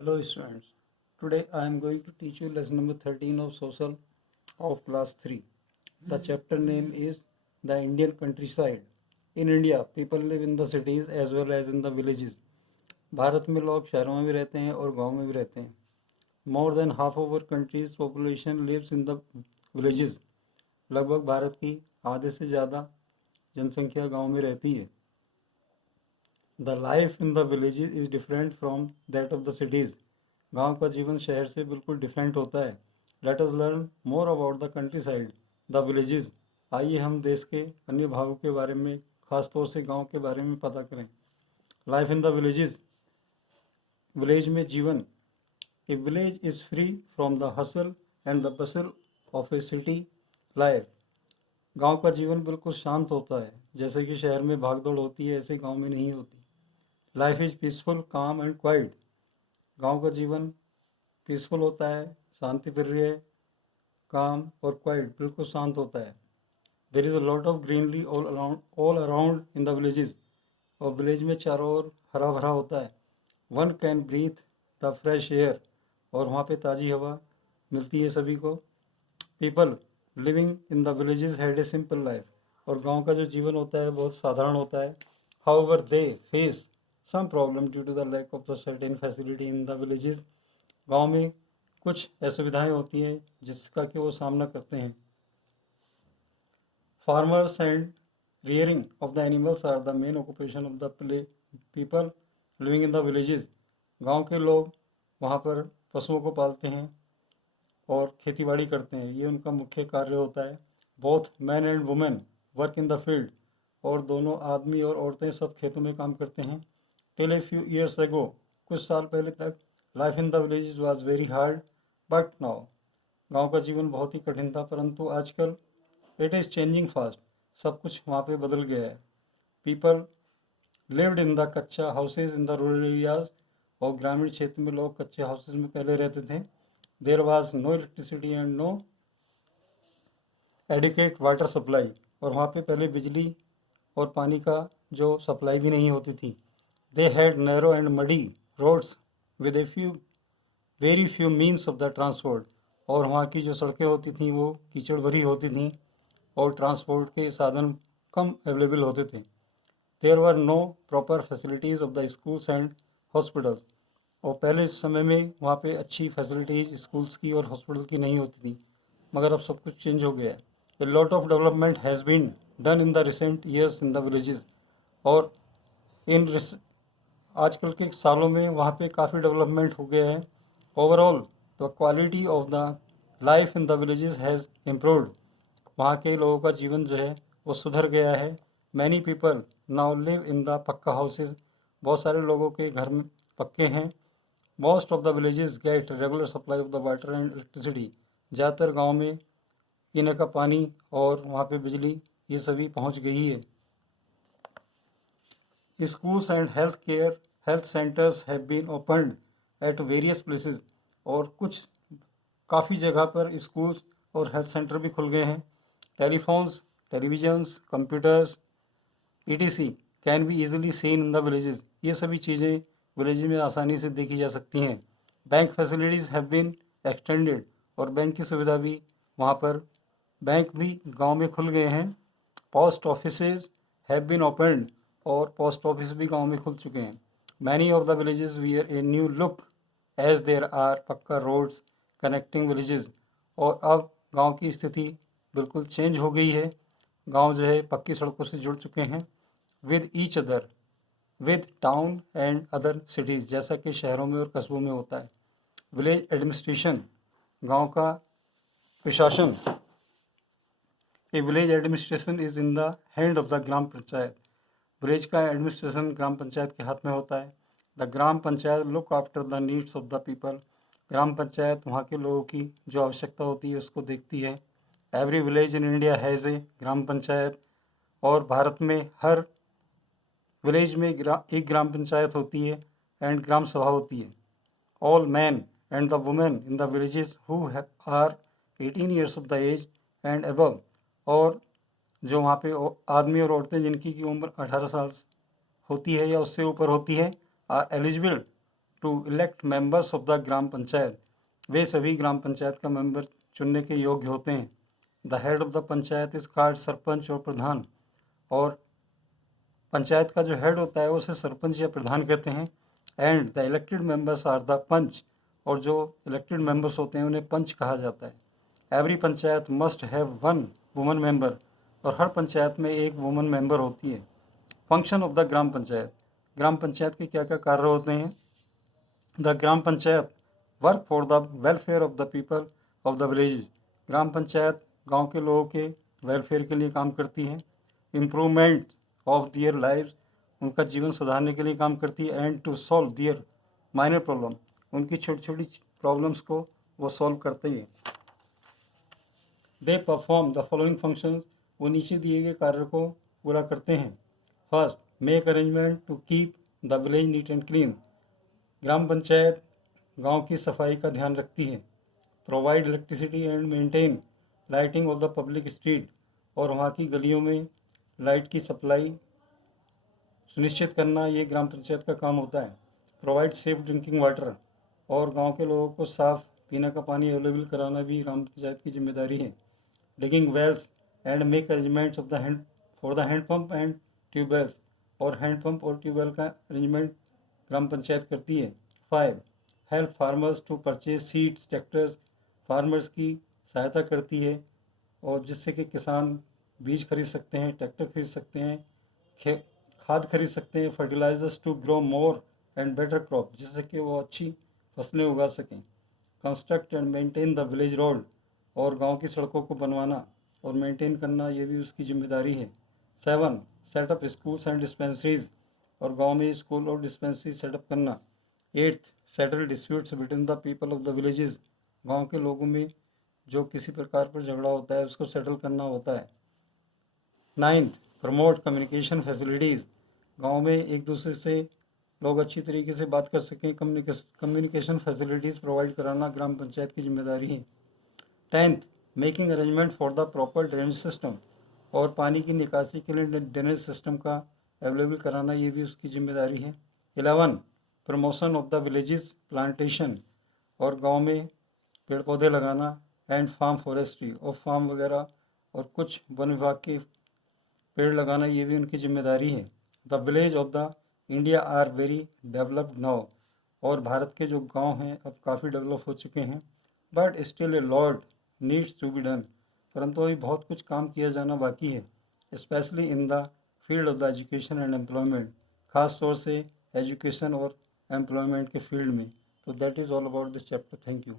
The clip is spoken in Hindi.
Hello students, today I am going to teach you lesson number 13 of social of class 3. The chapter name is the Indian countryside. In India, people live in the cities as well as in the villages. Bharat में लोग शहरों में भी रहते हैं और गांव में भी रहते हैं. More than half of our country's population lives in the villages. लगभग भारत की आधे से ज़्यादा जनसंख्या गांव में रहती है. The life in the villages is different from that of the cities. गांव का जीवन शहर से बिल्कुल डिफरेंट होता है. Let us learn more about the country side, the villages. आइए हम देश के अन्य भागों के बारे में, खासतौर से गांव के बारे में पता करें. Life in the villages. Village में जीवन. ए village is free from the hustle and the Bansal of A city life. गांव का जीवन बिल्कुल शांत होता है. जैसे कि शहर में भागदौड़ होती है, ऐसे गांव में नहीं होती. लाइफ इज़ पीसफुल, काम एंड क्वाइट. गांव का जीवन पीसफुल होता है, शांति प्रिय, काम और क्वाइट, बिल्कुल शांत होता है. There is a lot of greenery all around in the villages. और विलेज में चारों ओर हरा भरा होता है. One can breathe the fresh air. और वहाँ पे ताज़ी हवा मिलती है सभी को. People living in the villages had a simple life. और गांव का जो जीवन होता है बहुत साधारण होता है. However they face some problem due to the lack of the certain facility in the villages. गांव में कुछ असुविधाएं होती हैं जिसका कि वो सामना करते हैं. Farmers and rearing of the animals are the main occupation of the people living in the villages. गांव के लोग वहाँ पर पशुओं को पालते हैं और खेतीबाड़ी करते हैं, ये उनका मुख्य कार्य होता है. Both man and women work in the field. और दोनों आदमी और औरतें सब खेतों में काम करते हैं. Till a few years ago, कुछ साल पहले तक, life in the village was very hard, but now, गाँव का जीवन बहुत ही कठिन था, परंतु आजकल इट इज़ चेंजिंग फास्ट. सब कुछ वहाँ पे बदल गया है. पीपल लिव्ड इन द कच्चा houses in the rural areas. और ग्रामीण क्षेत्र में लोग कच्चे हाउसेज में पहले रहते थे. There was no electricity and no adequate water supply. और वहाँ पे पहले बिजली और पानी का जो सप्लाई भी नहीं होती थी. They had narrow and muddy roads with a very few means of the transport. और वहाँ की जो सड़कें होती थी वो कीचड़ भरी होती थी और ट्रांसपोर्ट के साधन कम अवेलेबल होते थे. There were no proper facilities of the schools and hospitals. और पहले समय में वहाँ पे अच्छी फैसिलिटीज़ स्कूल्स की और हॉस्पिटल की नहीं होती थी, मगर अब सब कुछ चेंज हो गया है. A lot of development has been done in the recent years in the villages. और इन आजकल के सालों में वहाँ पे काफ़ी डेवलपमेंट हो गया है. Overall the quality of the life in the villages has improved. वहाँ के लोगों का जीवन जो है वो सुधर गया है. Many people now live in the pucca houses. बहुत सारे लोगों के घर में पक्के हैं. Most of the villages get regular supply of the water and electricity. ज़्यादातर गाँव में पीने का पानी और वहाँ पे बिजली ये सभी पहुँच गई है. Schools and health centers have been opened at various places. और कुछ काफ़ी जगह पर स्कूल्स और हेल्थ सेंटर भी खुल गए हैं. Telephones, televisions, computers etc can be easily seen in the villages. ये सभी चीज़ें विलेज में आसानी से देखी जा सकती हैं. Bank facilities have been extended. और बैंक की सुविधा भी वहाँ पर, बैंक भी गांव में खुल गए हैं. Post offices have been opened. और पोस्ट ऑफिस भी गांव में खुल चुके हैं. Many of the villages wear a new look as there are pucca roads connecting villages. और अब गांव की स्थिति बिल्कुल चेंज हो गई है. गांव जो है पक्की सड़कों से जुड़ चुके हैं with each other, with town and other cities, जैसा कि शहरों में और कस्बों में होता है. विलेज एडमिनिस्ट्रेशन, गांव का प्रशासन. A village administration is in the hand of the gram panchayat. Village का एडमिनिस्ट्रेशन ग्राम पंचायत के हाथ में होता है. The gram panchayat look after the needs of the people. Gram panchayat वहाँ के लोगों की जो आवश्यकता होती है उसको देखती है. Every village in India has a gram panchayat. और भारत में हर विलेज में एक ग्राम पंचायत होती है एंड ग्राम सभा होती है. All man and the women in the villages who are 18 years of the age and above. और जो वहाँ पे आदमी और औरतें जिनकी की उम्र 18 साल होती है या उससे ऊपर होती है, are eligible to elect members of the gram panchayat, वे सभी ग्राम पंचायत का मेंबर चुनने के योग्य होते हैं। The head of the panchayat is called sarpanch और प्रधान, और पंचायत का जो हेड होता है उसे सरपंच या प्रधान कहते हैं। And the elected members are the panch, और जो इलेक्टेड मेंबर्स होते हैं उन्हें पंच कहा जाता है। Every panchayat must have one woman member, और हर पंचायत में एक वुमन मेंबर होती है। Function of the gram panchayat, gram panchayat के क्या क्या कार्य होते हैं। The gram panchayat work for the welfare of the people of the village, gram panchayat गांव के लोगों के वेलफेयर के लिए काम करती है। इम्प्रूवमेंट ऑफ दियर लाइफ, उनका जीवन सुधारने के लिए काम करती है। And to solve their minor problem, उनकी छोटी छोटी प्रॉब्लम्स को वो सॉल्व करते हैं। They perform the following function, वो नीचे दिए गए कार्य को पूरा करते हैं। First, make arrangement to keep the village neat and clean, gram panchayat गांव की सफाई का ध्यान रखती है। Provide electricity and maintain lighting of the public street, और वहाँ की गलियों में लाइट की सप्लाई सुनिश्चित करना ये ग्राम पंचायत का काम होता है। प्रोवाइड सेफ ड्रिंकिंग वाटर, और गांव के लोगों को साफ पीने का पानी अवेलेबल कराना भी ग्राम पंचायत की जिम्मेदारी है। Digging wells and make arrangements of the hand for the hand pump and tubewells, और हैंड पंप और ट्यूबवेल का अरेंजमेंट ग्राम पंचायत करती है। 5, help farmers to purchase seeds tractors, farmers की सहायता करती है और जिससे कि किसान बीज खरीद सकते हैं, ट्रैक्टर खरीद सकते हैं, खाद खरीद सकते हैं। Fertilizers to grow more and better crop, जिससे कि वो अच्छी फसलें उगा सकें। Construct and maintain the village road, और गांव की सड़कों को बनवाना और मेंटेन करना ये भी उसकी जिम्मेदारी है। 7, सेटअप स्कूल्स एंड डिस्पेंसरीज, और गांव में स्कूल और डिस्पेंसरी सेटअप करना। 8, settle disputes between the people of the villages, गांव के लोगों में जो किसी प्रकार पर झगड़ा होता है उसको सेटल करना होता है। 9, प्रमोट कम्युनिकेशन फैसिलिटीज़, गांव में एक दूसरे से लोग अच्छी तरीके से बात कर सकें, कम्युनिकेशन फैसिलिटीज़ प्रोवाइड कराना ग्राम पंचायत की जिम्मेदारी है। 10th, making arrangement for the proper drainage system, और पानी की निकासी के लिए ड्रेनेज सिस्टम का अवेलेबल कराना ये भी उसकी जिम्मेदारी है। 11, promotion of the villages plantation, और गांव में पेड़ पौधे लगाना। एंड फार्म फॉरेस्ट्री, और फार्म वगैरह और कुछ वन विभाग के पेड़ लगाना ये भी उनकी जिम्मेदारी है। The village of the India are very developed now, और भारत के जो गांव हैं अब काफ़ी डेवलप हो चुके हैं। But still a lot needs to be done, परंतु अभी बहुत कुछ काम किया जाना बाकी है। Specially in the field of the education and employment, खास तौर से एजुकेशन और एम्प्लॉयमेंट के फील्ड में। तो that is all about this chapter. Thank you.